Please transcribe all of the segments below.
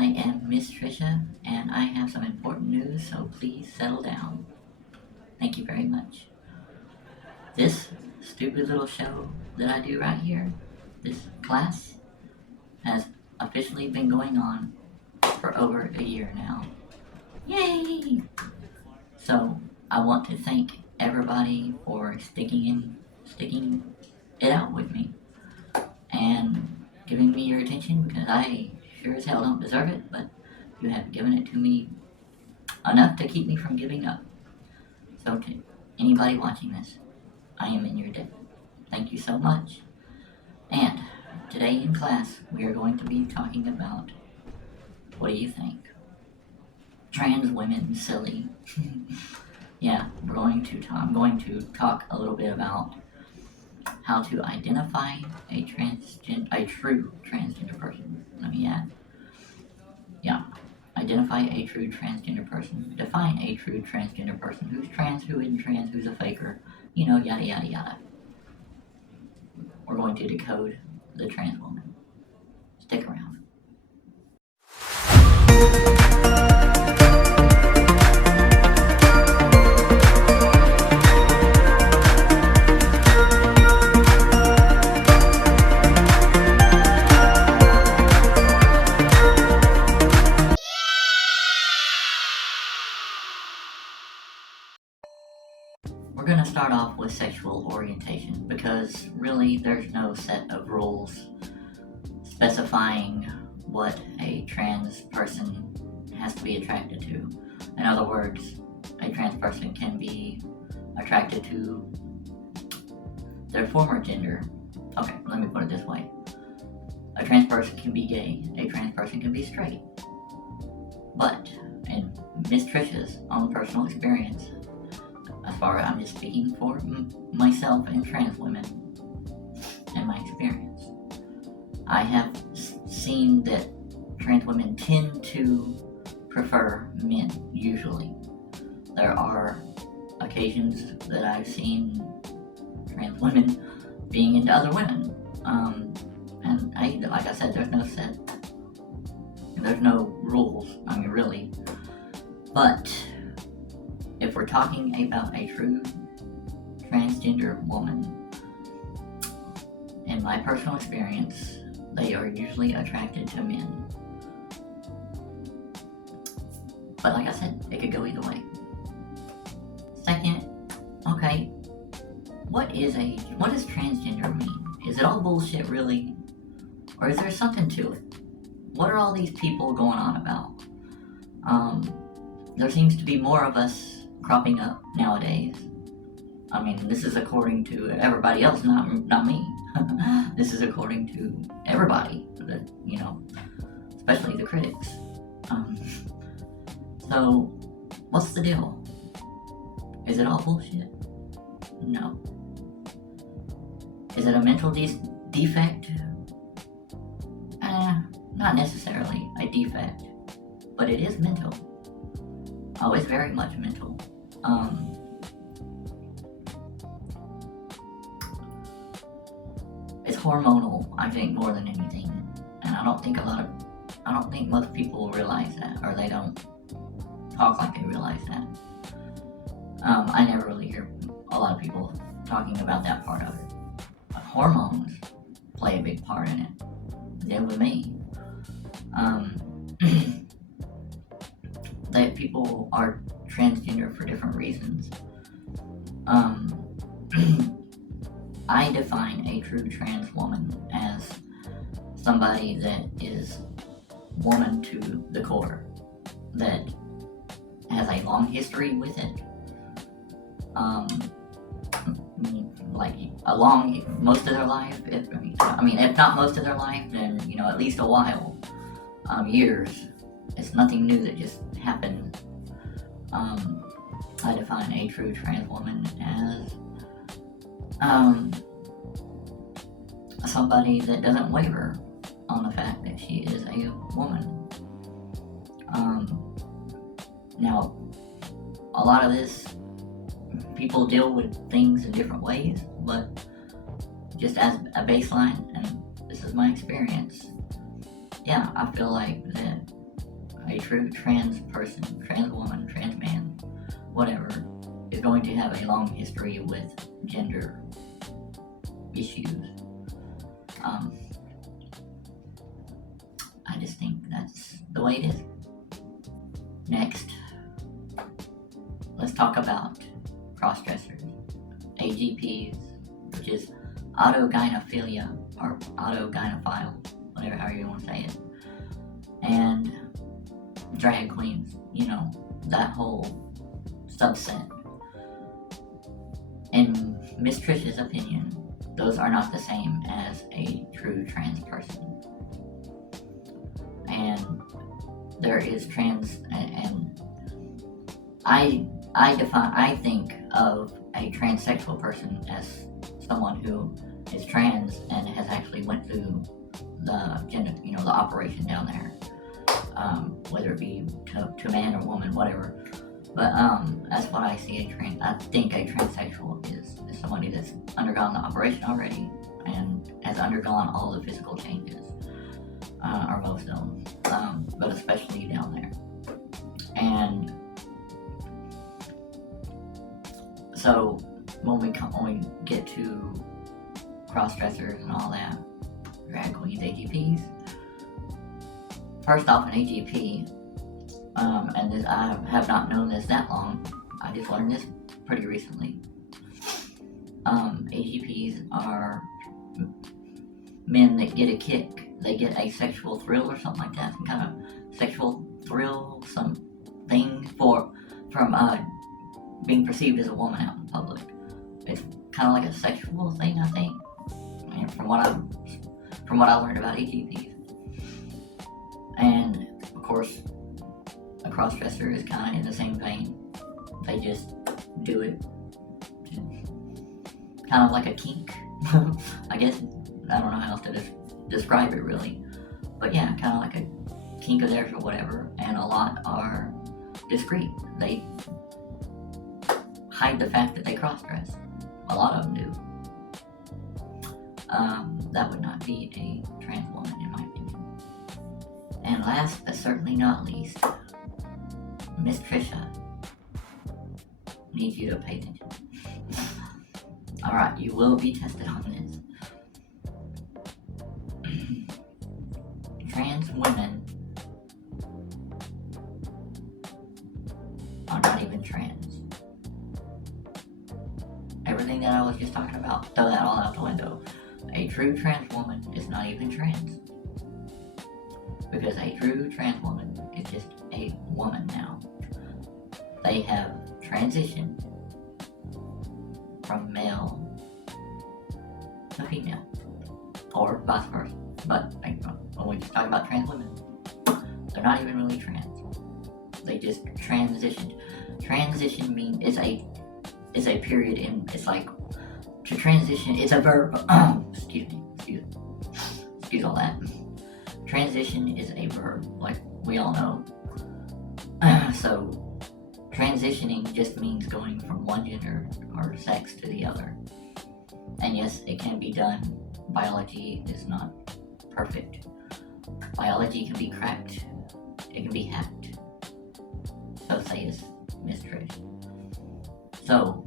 I am Miss Tricia, and I have some important news, so please settle down. Thank you very much. This stupid little show that I do right here, this class, has officially been going on for over a year now. Yay! So, I want to thank everybody for sticking it out with me and giving me your attention, because I sure as hell don't deserve it, but you have given it to me enough to keep me from giving up. So to anybody watching this, I am in your debt. Thank you so much. And today in class, we are going to be talking about, what do you think? Trans women silly. Yeah, I'm going to talk a little bit about how to identify a true transgender person. Let me add. Yeah, identify a true transgender person. Define a true transgender person. Who's trans, who isn't trans, who's a faker, yada yada yada. We're going to decode the trans woman. Stick around. We're going to start off with sexual orientation, because really there's no set of rules specifying what a trans person has to be attracted to. In other words, a trans person can be attracted to their former gender. Okay, let me put it this way. A trans person can be gay, a trans person can be straight. But, in Miss Tricia's own personal experience, as far as I'm just speaking for myself and trans women and my experience, I have seen that trans women tend to prefer men, usually. There are occasions that I've seen trans women being into other women. And like I said, there's no rules, really. But if we're talking about a true transgender woman, in my personal experience, they are usually attracted to men. But like I said, it could go either way. Second, okay, what does transgender mean? Is it all bullshit, really? Or is there something to it? What are all these people going on about? There seems to be more of us cropping up nowadays. This is according to everybody else, not me. This is according to everybody, especially the critics. So, what's the deal? Is it all bullshit? No. Is it a mental defect? Not necessarily a defect, but it is mental. Oh, it's very much mental. It's hormonal, I think, more than anything. And I don't think most people realize that, or they don't talk like they realize that. I never really hear a lot of people talking about that part of it. But hormones play a big part in it. They with me. That people are transgender for different reasons. I define a true trans woman as somebody that is woman to the core, that has a long history with it. Most of their life, if not most of their life, then at least a while, years. It's nothing new that just happened. I define a true trans woman as somebody that doesn't waver on the fact that she is a woman. Now, a lot of this, people deal with things in different ways, but just as a baseline, and this is my experience, yeah, I feel like that a true trans person, trans woman, trans man, whatever, is going to have a long history with gender issues. I just think that's the way it is. Next, let's talk about cross-dressers, AGPs, which is autogynephilia or autogynephile, whatever, however you want to say it, and drag queens, that whole subset. In Miss Tricia's opinion, those are not the same as a true trans person. And there is trans, and I think of a transsexual person as someone who is trans and has actually went through the gender, the operation down there, whether it be to man or woman, whatever. But that's what I see. I think a transsexual is somebody that's undergone the operation already and has undergone all the physical changes, or most of them, but especially down there. And so when we get to cross-dressers and all that, drag queens, AGPs. First off, an AGP, and this, I have not known this that long. I just learned this pretty recently. AGPs are men that get a kick. They get a sexual thrill or something like that, some kind of sexual thrill, something from being perceived as a woman out in public. It's kind of like a sexual thing, I think. And from what I learned about AGPs. And of course, a cross-dresser is kind of in the same vein. They just do it, kind of like a kink. I guess, I don't know how else to describe it really, but yeah, kind of like a kink of theirs or whatever. And a lot are discreet. They hide the fact that they cross-dress. A lot of them do. That would not be a trans woman in my opinion. And last but certainly not least, Miss Tricia needs you to pay attention. Alright, you will be tested on this. Trans women are not even trans. Everything that I was just talking about, throw that all out the window. A true trans woman is not even trans. Because a true trans woman is just a woman now. They have transitioned from male to female, or vice versa. But when we talk about trans women, they're not even really trans. They just transitioned. Transition means is a period in. It's like to transition. It's a verb. Excuse all that. Transition is a verb, like we all know. So transitioning just means going from one gender or sex to the other. And yes, it can be done. Biology is not perfect. Biology can be cracked. It can be hacked. So says Miss Trish. So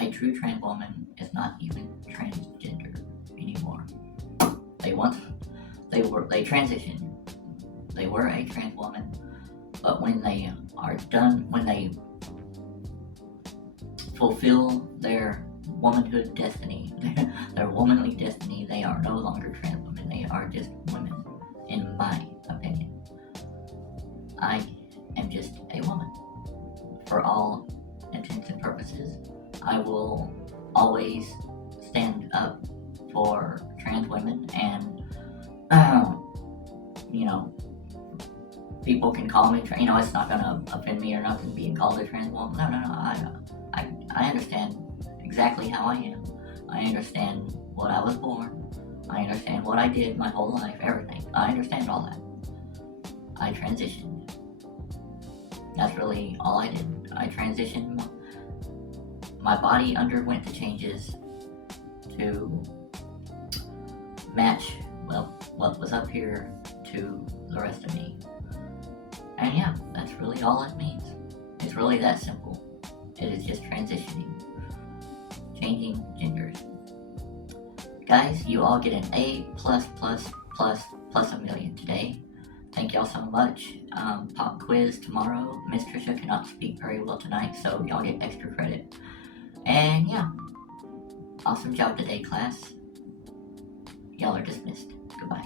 a true trans woman is not even transgender anymore. They transitioned. They were a trans woman, but when they are done, when they fulfill their womanhood destiny, their womanly destiny, they are no longer trans women. They are just women, in my opinion. I am just a woman. For all intents and purposes, I will always stand up for trans women, and people can call me, it's not gonna offend me or nothing being called a trans woman. No, I understand exactly how I am. I understand what I was born. I understand what I did my whole life, everything. I understand all that. I transitioned. That's really all I did. I transitioned. My body underwent the changes to match, what was up here to the rest of me. And yeah, that's really all it means. It's really that simple. It is just transitioning, changing genders. Guys, you all get an A+++++ a million today. Thank y'all so much. Pop quiz tomorrow. Miss Tricia cannot speak very well tonight, so y'all get extra credit. And yeah, awesome job today, class. Y'all are dismissed. Goodbye.